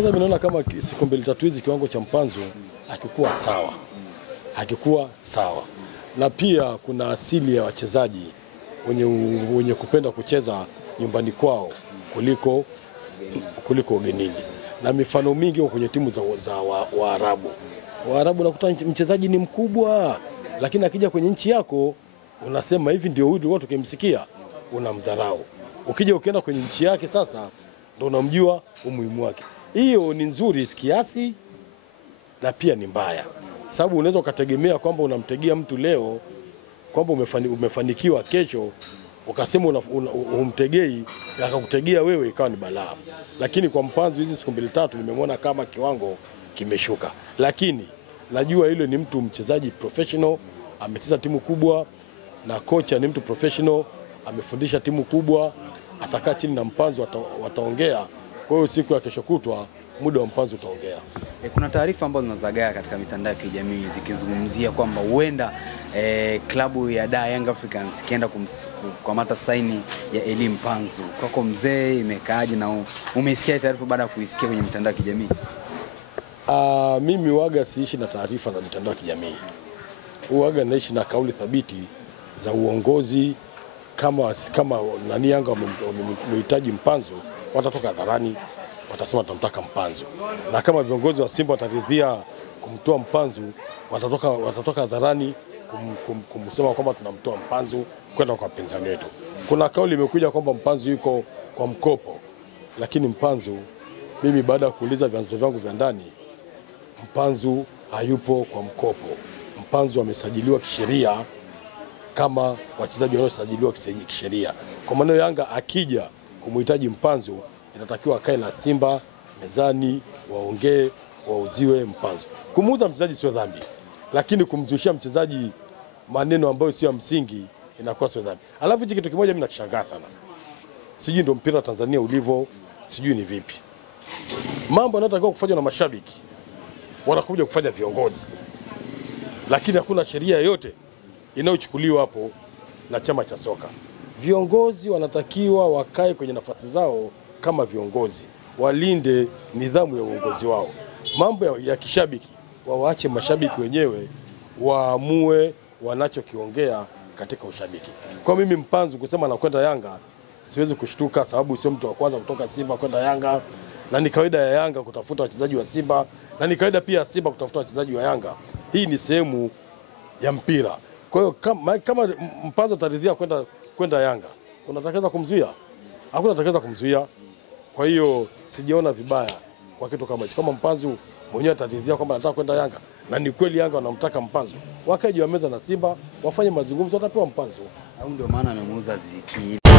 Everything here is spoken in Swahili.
Kwanza mimi naona kama siku mbili tatu hizi kiwango cha Mpanzu hakikuwa sawa. Na pia kuna asili ya wachezaji wenye kupenda kucheza nyumbani kwao kuliko ugenini. Na mifano mingi kwenye timu za Waarabu. Waarabu nakuta mchezaji ni mkubwa, lakini akija kwenye nchi yako unasema hivi ndio huyu watu kimsikia unamdharau. Ukienda kwenye nchi yake sasa ndio unamjua umuhimu wake. Hiyo ni nzuri kiasi na pia ni mbaya. Sababu unaweza ukategemea kwamba unamtegea mtu leo kwamba umefanikiwa, kesho ukasema umtegei akakutegea wewe ikawa ni balaa. Lakini kwa Mpanzu hizi siku mbili tatu nimemwona kama kiwango kimeshuka. Lakini najua hilo ni mtu mchezaji professional, amecheza timu kubwa, na kocha ni mtu professional, amefundisha timu kubwa. Atakaa chini na Mpanzu wataongea. Kwa hiyo siku ya kesho kutwa muda wa Mpanzu utaongea. Kuna taarifa ambazo zinazagaa katika mitandao ya kijamii zikizungumzia kwamba huenda klabu ya Young Africans ikienda kukamata saini ya Elie Mpanzu. Kwako mzee, imekaaje na umeisikia taarifa baada ya kuisikia kwenye mitandao ya kijamii? Mimi waga siishi na taarifa za mitandao ya kijamii. Waga naishi na kauli thabiti za uongozi. Kama Yanga wamehitaji Mpanzu, watatoka hadharani watasema tunamtaka Mpanzu. Na kama viongozi wa Simba wataridhia kumtoa Mpanzu, watatoka hadharani kumsema kwamba tunamtoa Mpanzu kwenda kwa pinzani wetu. Kuna kauli imekuja kwamba Mpanzu yuko kwa mkopo. Lakini Mpanzu, mimi baada ya kuuliza vyanzo vyangu vya ndani, Mpanzu hayupo kwa mkopo. Mpanzu amesajiliwa kisheria kama wachezaji wanaosajiliwa kisheria. Kwa maana Yanga akija kumhitaji Mpanzu, inatakiwa akae na Simba mezani, waongee, wauziwe Mpanzu. Kumuuza mchezaji sio dhambi, lakini kumzushia mchezaji maneno ambayo sio ya msingi inakuwa sio dhambi. Alafu hichi kitu kimoja mimi nakishangaa sana. Sijui ndio mpira Tanzania ulivyo, sijui ni vipi. Mambo yanatakiwa kufanywa na mashabiki, wanakuja kufanya viongozi. Lakini hakuna sheria yoyote inayochukuliwa hapo na chama cha soka. Viongozi wanatakiwa wakae kwenye nafasi zao kama viongozi, walinde nidhamu ya uongozi wao. Mambo ya kishabiki waache mashabiki wenyewe waamue wanachokiongea katika ushabiki. Kwa mimi Mpanzu kusema anakwenda Yanga siwezi kushtuka, sababu sio mtu wa kwanza kutoka Simba kwenda Yanga, na ni kawaida ya Yanga kutafuta wachezaji wa Simba, na ni kawaida pia Simba kutafuta wachezaji wa Yanga. Hii ni sehemu ya mpira. Kwa hiyo kama Mpanzu ataridhia kwenda Yanga, unatakeza kumzuia? Hakuna atakeza kumzuia. Kwa hiyo sijiona vibaya kwa kitu kama hicho. Kama Mpanzu mwenyewe ataridhia kwamba anataka kwenda Yanga na ni kweli Yanga wanamtaka Mpanzu, wakaje wa meza na Simba wafanye mazungumzo, watapewa Mpanzu. Au ndio maana amemuuza Ziki.